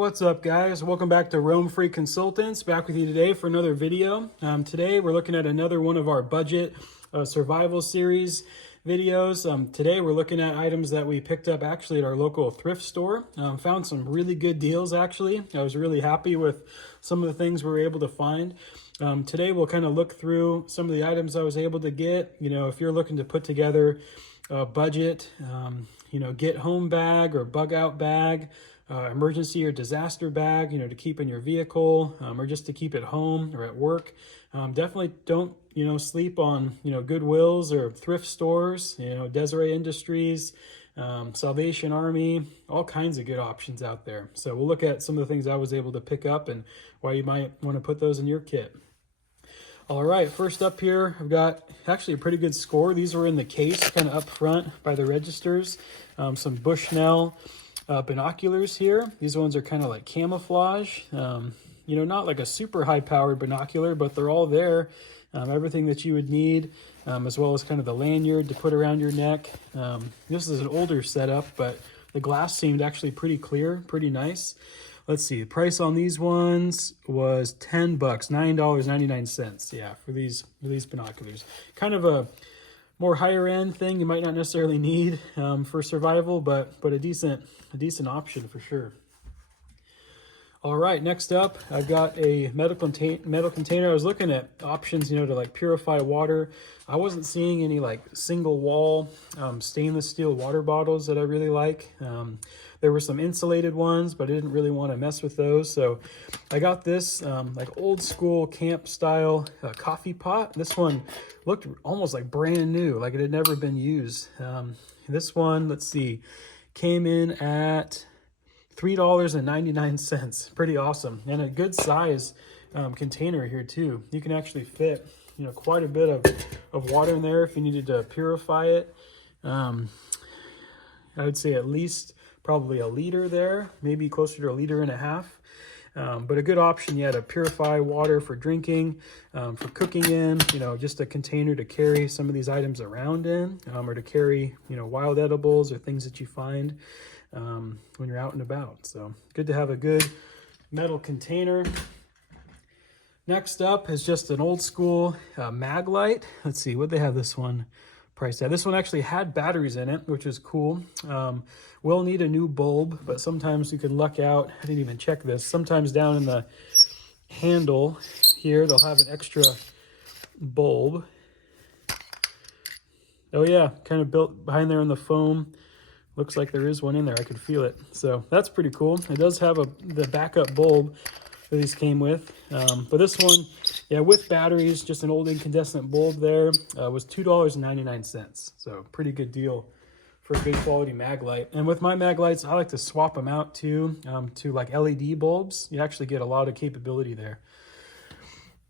What's up, guys? Welcome back to Roam Free Consultants. Back with you today for another video. Today we're looking at another one of our budget survival series videos. Today we're looking at items that we picked up actually at our local thrift store. Found some really good deals actually. I was really happy with some of the things we were able to find. Today we'll kind of look through some of the items I was able to get. You know, if you're looking to put together a budget, get home bag or bug out bag, emergency or disaster bag, to keep in your vehicle or just to keep at home or at work. Definitely don't, sleep on, Goodwills or thrift stores, Desiree Industries, Salvation Army, all kinds of good options out there. So we'll look at some of the things I was able to pick up and why you might want to put those in your kit. All right, first up here, I've got actually a pretty good score. These were in the case, kind of up front by the registers. Some Bushnell binoculars here. These ones are kind of like camouflage. Not like a super high-powered binocular, but they're all there. Everything that you would need, as well as kind of the lanyard to put around your neck. This is an older setup, but the glass seemed actually pretty clear, pretty nice. Let's see, the price on these ones was $10, $9.99. Yeah, for these binoculars. Kind of a more higher end thing you might not necessarily need for survival, but a decent option for sure. All right, next up, I've got a metal container. I was looking at options, to like purify water. I wasn't seeing any like single wall stainless steel water bottles that I really like. There were some insulated ones, but I didn't really want to mess with those. So I got this like old school camp style coffee pot. This one looked almost like brand new, like it had never been used. This one, let's see, came in at $3.99. Pretty awesome. And a good size container here too. You can actually fit, quite a bit of water in there if you needed to purify it. I would say at least probably a liter there, maybe closer to 1.5 liters. But a good option, to purify water for drinking, for cooking in, just a container to carry some of these items around in, or to carry, wild edibles or things that you find when you're out and about. So good to have a good metal container. Next up is just an old school mag light. Let's see, what they have this one priced at. This one actually had batteries in it, which is cool. Will need a new bulb, but sometimes you can luck out. I didn't even check this. Sometimes down in the handle here, they'll have an extra bulb. Oh yeah, kind of built behind there in the foam. Looks like there is one in there. I could feel it. So that's pretty cool. It does have the backup bulb that these came with. But this one, with batteries, just an old incandescent bulb there, was $2.99. So pretty good deal for a good quality mag light. And with my mag lights, I like to swap them out too, to like LED bulbs. You actually get a lot of capability there.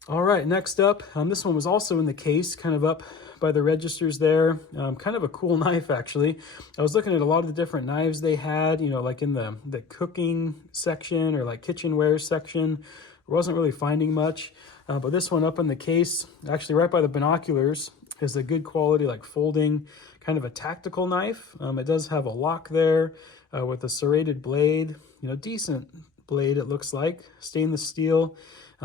All right, next up, this one was also in the case, kind of up by the registers there. Kind of a cool knife, actually. I was looking at a lot of the different knives they had, like in the cooking section or like kitchenware section. I wasn't really finding much, but this one up in the case, actually right by the binoculars, is a good quality, like folding, kind of a tactical knife. It does have a lock there with a serrated blade, decent blade it looks like, stainless steel.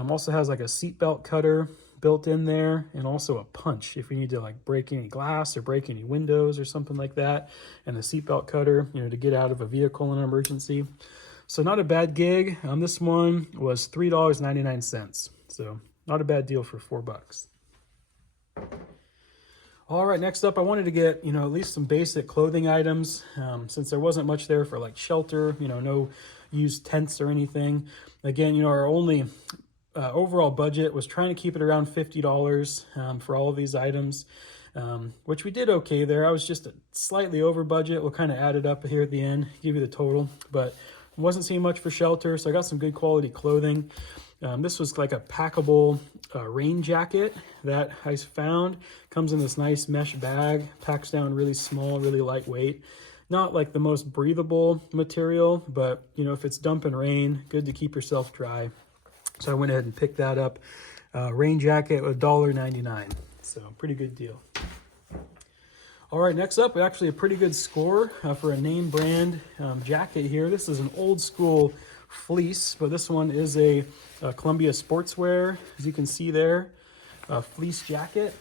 Also has like a seatbelt cutter built in there, and also a punch if you need to like break any glass or break any windows or something like that, and a seatbelt cutter, to get out of a vehicle in an emergency. So not a bad gig. This one was $3.99. So not a bad deal for $4. All right, next up, I wanted to get, at least some basic clothing items, since there wasn't much there for like shelter, no used tents or anything. Again, our only overall budget was trying to keep it around $50 for all of these items, which we did okay there. I was just slightly over budget. We'll kind of add it up here at the end, give you the total, but wasn't seeing much for shelter, so I got some good quality clothing. This was like a packable rain jacket that I found. Comes in this nice mesh bag, packs down really small, really lightweight. Not like the most breathable material, but if it's dumping rain, good to keep yourself dry. So I went ahead and picked that up. Rain jacket with $1.99. So pretty good deal. All right, next up, actually a pretty good score for a name brand jacket here. This is an old school fleece, but this one is a Columbia sportswear, as you can see there, a fleece jacket.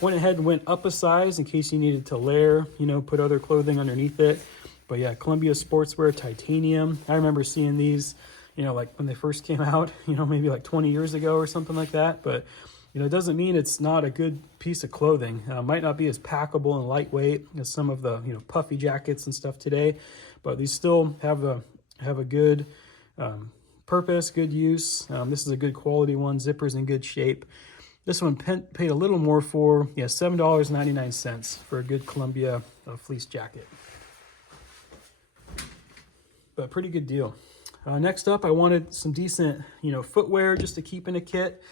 Went ahead and went up a size in case you needed to layer, you know, put other clothing underneath it. But yeah, Columbia sportswear, titanium. I remember seeing these, you know, like when they first came out, you know, maybe like 20 years ago or something like that. But, you know, it doesn't mean it's not a good piece of clothing. Might not be as packable and lightweight as some of the, you know, puffy jackets and stuff today, but these still have a good purpose, good use. This is a good quality one. Zipper's in good shape. This one paid a little more for, yeah, $7.99 for a good Columbia fleece jacket. But pretty good deal. Next up, I wanted some decent, you know, footwear just to keep in a kit.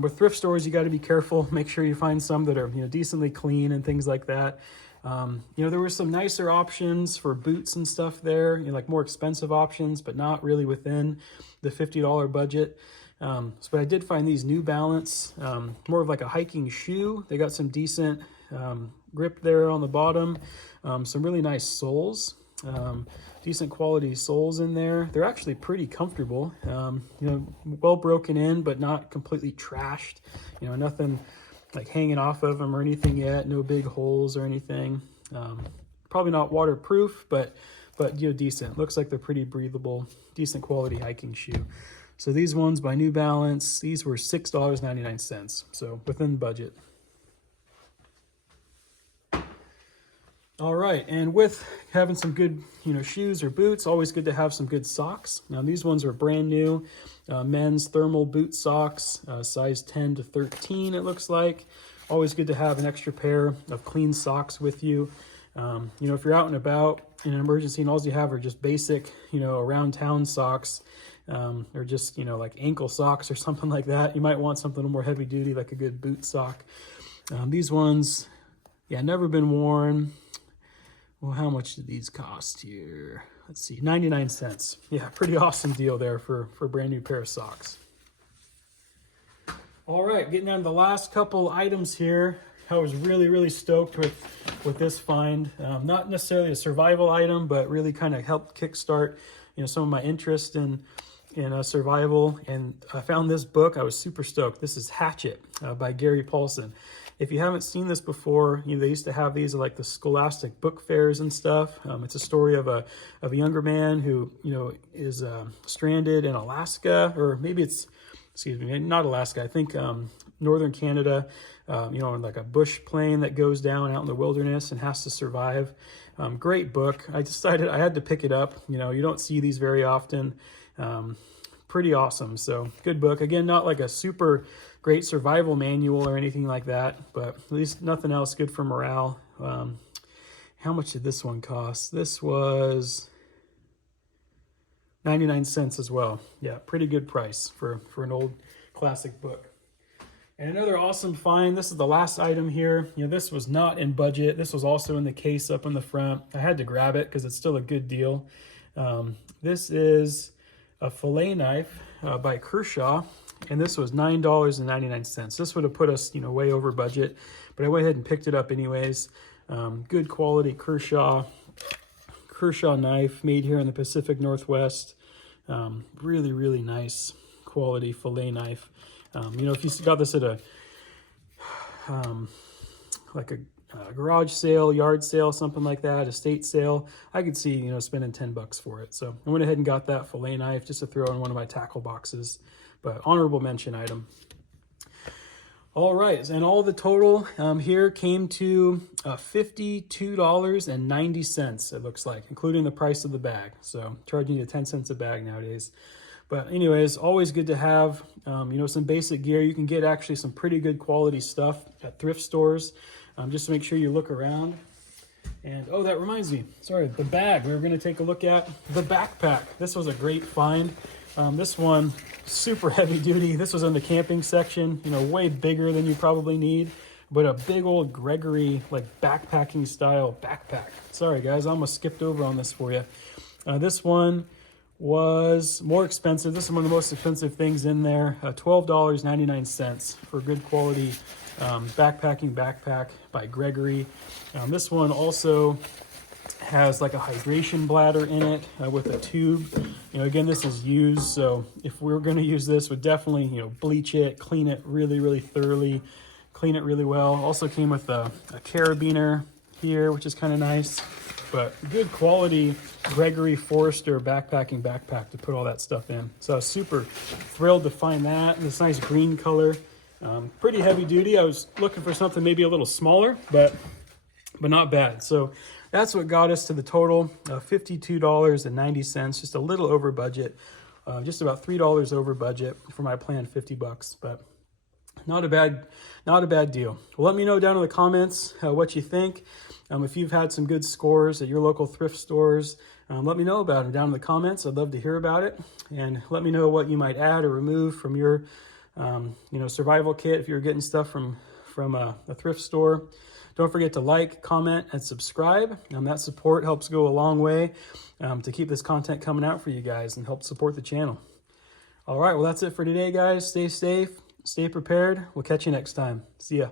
With thrift stores, you got to be careful. Make sure you find some that are, you know, decently clean and things like that. You know, there were some nicer options for boots and stuff there, you know, like more expensive options, but not really within the $50 budget. But I did find these New Balance, more of like a hiking shoe. They got some decent grip there on the bottom, some really nice soles. Decent quality soles in there. They're actually pretty comfortable, you know, well broken in, but not completely trashed. You know, nothing like hanging off of them or anything yet. No big holes or anything. Probably not waterproof, but you know, decent. Looks like they're pretty breathable, decent quality hiking shoe. So these ones by New Balance, these were $6.99. So within budget. All right, and with having some good, you know, shoes or boots, always good to have some good socks. Now these ones are brand new, men's thermal boot socks, size 10 to 13 it looks like. Always good to have an extra pair of clean socks with you. You know, if you're out and about in an emergency and all you have are just basic, you know, around town socks, or just, you know, like ankle socks or something like that, you might want something a little more heavy duty, like a good boot sock. These ones, yeah, never been worn. Well, how much did these cost here? Let's see, 99 cents. Yeah, pretty awesome deal there for a brand new pair of socks. All right, getting down to the last couple items here. I was really stoked with this find. Not necessarily a survival item, but really kind of helped kickstart, you know, some of my interest in survival. And I found this book. I was super stoked. This is Hatchet by Gary Paulson. If you haven't seen this before, you know, they used to have these at like the Scholastic book fairs and stuff. It's a story of a younger man who, you know, is stranded in Alaska, or maybe it's, excuse me, not Alaska, I think northern Canada, you know, on like a bush plane that goes down out in the wilderness and has to survive. Great book. I decided I had to pick it up. You know, you don't see these very often. Pretty awesome. So good book. Again, not like a super great survival manual or anything like that, but at least nothing else, good for morale. How much did this one cost? This was 99 cents as well. Yeah, pretty good price for an old classic book. And another awesome find, this is the last item here. You know, this was not in budget. This was also in the case up in the front. I had to grab it because it's still a good deal. This is a fillet knife by Kershaw, and this was $9.99. This would have put us, you know, way over budget, but I went ahead and picked it up anyways. Good quality Kershaw knife made here in the Pacific Northwest. Really nice quality fillet knife. You know, if you got this at a like a garage sale, yard sale, something like that, estate sale, I could see, you know, spending $10 for it. So I went ahead and got that fillet knife just to throw in one of my tackle boxes, but honorable mention item. All right, and all the total here came to $52.90, it looks like, including the price of the bag. So charging you 10 cents a bag nowadays. But anyways, always good to have, you know, some basic gear. You can get actually some pretty good quality stuff at thrift stores. Just to make sure you look around. And, oh, that reminds me, sorry, the bag. We were gonna take a look at the backpack. This was a great find. This one, super heavy duty. This was in the camping section, you know, way bigger than you probably need, but a big old Gregory, like backpacking style backpack. Sorry guys, I almost skipped over on this for you. This one was more expensive. This is one of the most expensive things in there. $12.99 for good quality backpacking backpack by Gregory. This one also has like a hydration bladder in it with a tube, You know, again, this is used, so if we were going to use this, would definitely, you know, bleach it, clean it really, really thoroughly, clean it really well. Also came with a carabiner here, which is kind of nice, but good quality Gregory Forrester backpacking backpack to put all that stuff in. So I was super thrilled to find that, this nice green color. Pretty heavy duty. I was looking for something maybe a little smaller, but not bad. So that's what got us to the total of $52.90, just a little over budget, just about $3 over budget for my planned $50, but not a bad deal. Well, let me know down in the comments what you think. If you've had some good scores at your local thrift stores, let me know about them down in the comments. I'd love to hear about it, and let me know what you might add or remove from your you know, survival kit if you're getting stuff from a thrift store. Don't forget to like, comment, and subscribe. That support helps go a long way to keep this content coming out for you guys and help support the channel. All right, well, that's it for today, guys. Stay safe, stay prepared. We'll catch you next time. See ya.